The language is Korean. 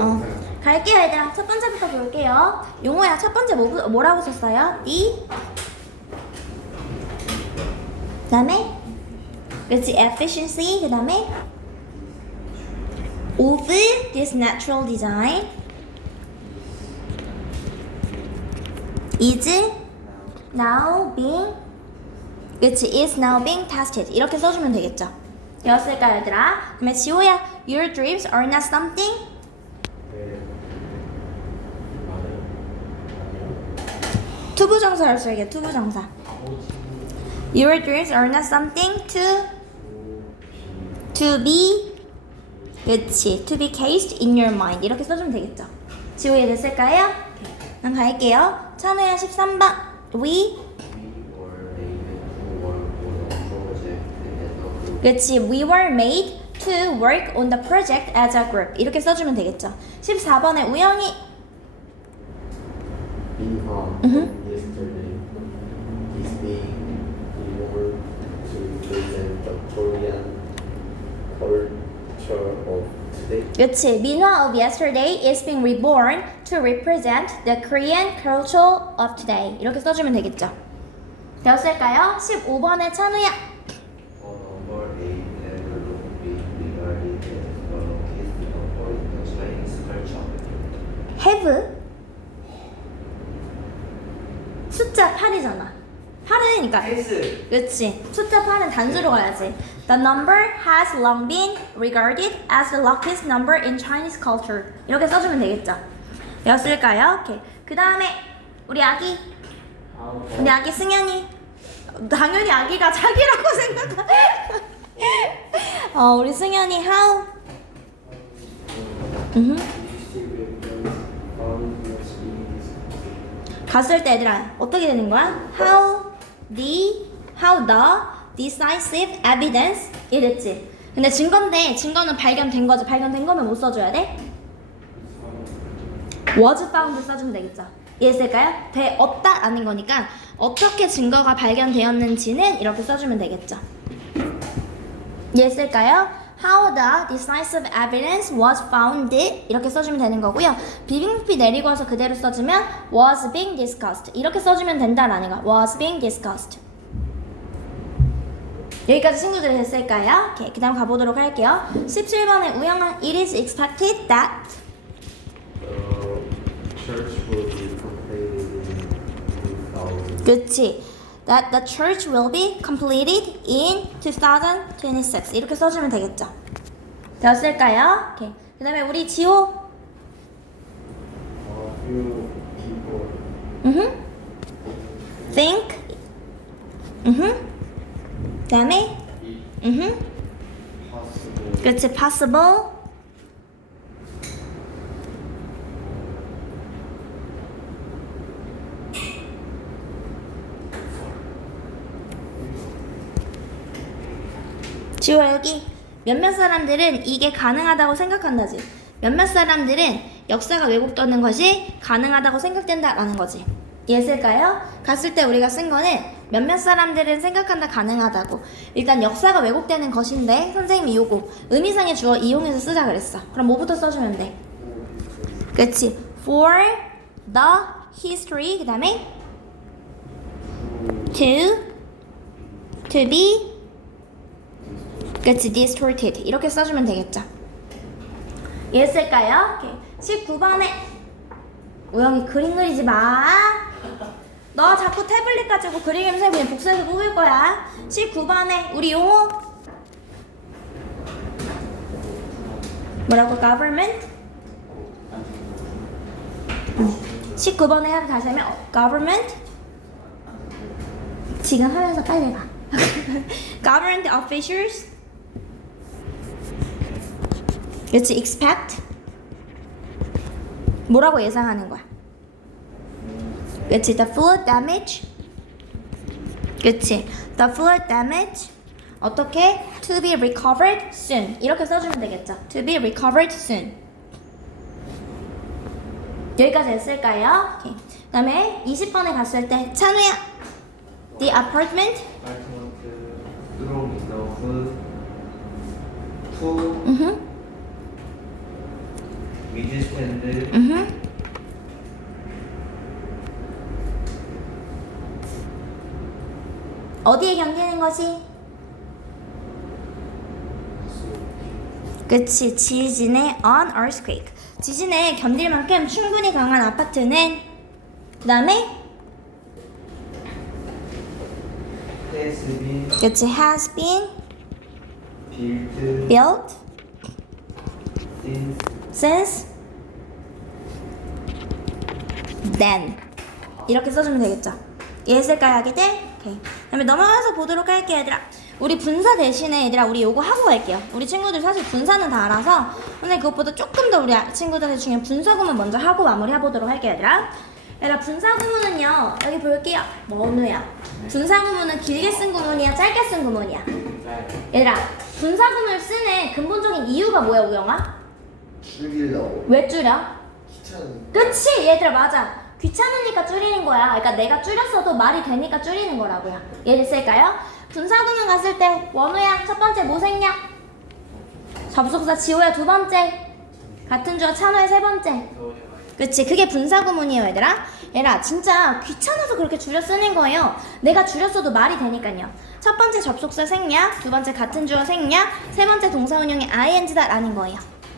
어. 갈게요, 얘들아. 첫 번째부터 볼게요. 용호야, 첫 번째 뭐, 뭐라고 썼어요? 이. 그 다음에, 그치, efficiency. 그 다음에, of this natural design is now being, 그치, is now being tested. 이렇게 써주면 되겠죠. 되었을까요, 얘들아? 그러면 지호야, your dreams are not something 네. 맞아요. 아니요. 투부정사를 써야겠 투부정사. Your dreams are not something to to be 그치 to be cased in your mind 이렇게 써주면 되겠죠. 지호에 됐을까요? 난 갈게요. 찬우야 13번 We. 그치 We were made to work on the project as a group 이렇게 써주면 되겠죠. 14번에 우영이 Meanwhile, Mhm. yesterday, is being reborn to represent the Korean culture of today. 그치 Minhwa of yesterday is being reborn to represent the Korean culture of today 이렇게 써주면 되겠죠. 되었을까요? 15번에 찬우야 On number eight, never will be regarded as one of his number in the Chinese culture. have 숫자 8이잖아. 8은 그러니까 S. 그렇지. 숫자 8은 단수로 가야지. The number has long been regarded as the luckiest number in Chinese culture. 이렇게 써주면 되겠죠. 되었을까요? 오케이. 그 다음에 우리 아기, 우리 아기 승현이. 당연히 아기가 자기라고 생각하. 어, 우리 승현이 how? 음. 갔을 때 얘들아 어떻게 되는 거야? How the how the decisive evidence 이랬지. 근데 증거인데 증거는 발견된 거지. 발견된 거면 못 써줘야 돼? was found 써주면 되겠죠. 이해했을까요? 되었다 아닌 거니까 어떻게 증거가 발견되었는지는 이렇게 써주면 되겠죠. 이해했을까요? How the decisive evidence was found 이렇게 써주면 되는 거고요. 비빙피 내리고 와서 그대로 써주면 was being discussed 이렇게 써주면 된다라는 거. was being discussed. 여기까지 친구들 됐을까요? 오케이, 그 다음 가보도록 할게요. 17번에 우영아 It is expected that church will be completed in 2000. 그치 That the church will be completed in 2026 이렇게 써주면 되겠죠. 되었을까요? 오케이. 그 다음에 우리 지호 음흠. think. 음흠. 그다음에 possible 그렇지 possible. 지호 여기 몇몇 사람들은 이게 가능하다고 생각한다지. 몇몇 사람들은 역사가 왜곡되는 것이 가능하다고 생각된다라는 거지. 이해했을까요? 갔을 때 우리가 쓴 거는 몇몇 사람들은 생각한다 가능하다고. 일단 역사가 왜곡되는 것인데 선생님이 요거 의미상의 주어 이용해서 쓰자 그랬어. 그럼 뭐부터 써주면 돼? 그치. For the history 그 다음에 to to be 그치 distorted 이렇게 써주면 되겠죠? 이해했을까요? 오케이. 19번에. 우영이 그림 그리지 마 너 자꾸 태블릿 가지고 그림 그리면서 그냥 복사해서 뽑을 거야. 19번에 우리 용호. 뭐라고? government? 19번에 하루 다시 하면 어, government? 지금 하면서 빨리 해봐. government officials 그렇지 expect 뭐라고 예상하는 거야 그렇지 the flood damage 그렇지 the flood damage 어떻게 to be recovered soon 이렇게 써주면 되겠죠 to be recovered soon 여기까지 했을까요? 오케이. 그다음에 20번에 갔을 때 찬우야 the apartment apartment strong enough to 음흠. 음흠. 어디에 견디는 것이? 그치 지진의 on earthquake 지진에 견딜 만큼 충분히 강한 아파트는 그 다음에 그치 has been built since since then. 이렇게 써주면 되겠죠? 이해했을까요 하기들? 오케이. 그다음에 넘어가서 보도록 할게요 얘들아. 우리 분사 대신에 얘들아 우리 요거 하고 갈게요. 우리 친구들 사실 분사는 다 알아서 근데 그것보다 조금 더 우리 친구들 중에 분사 구문 먼저 하고 마무리 해보도록 할게요 얘들아. 얘들아 분사 구문은요 여기 볼게요. 뭐누야 분사 구문은 길게 쓴 구문이야 짧게 쓴 구문이야? 얘들아 분사 구문을 쓰는 근본적인 이유가 뭐야 우영아? 줄이려고. 왜 줄여? 귀찮은 그치 얘들아 맞아 귀찮으니까 줄이는 거야. 그러니까 내가 줄였어도 말이 되니까 줄이는 거라고요. 예를 쓸까요? 분사구문 갔을 때 원우야 첫 번째 뭐 생략? 접속사 지호야 두 번째 같은 주어 찬호야 세 번째. 그치 그게 분사구문이에요 얘들아. 얘들아 진짜 귀찮아서 그렇게 줄여 쓰는 거예요. 내가 줄였어도 말이 되니까요. 첫 번째 접속사 생략 두 번째 같은 주어 생략 세 번째 동사 운용이 ing다 라는 거예요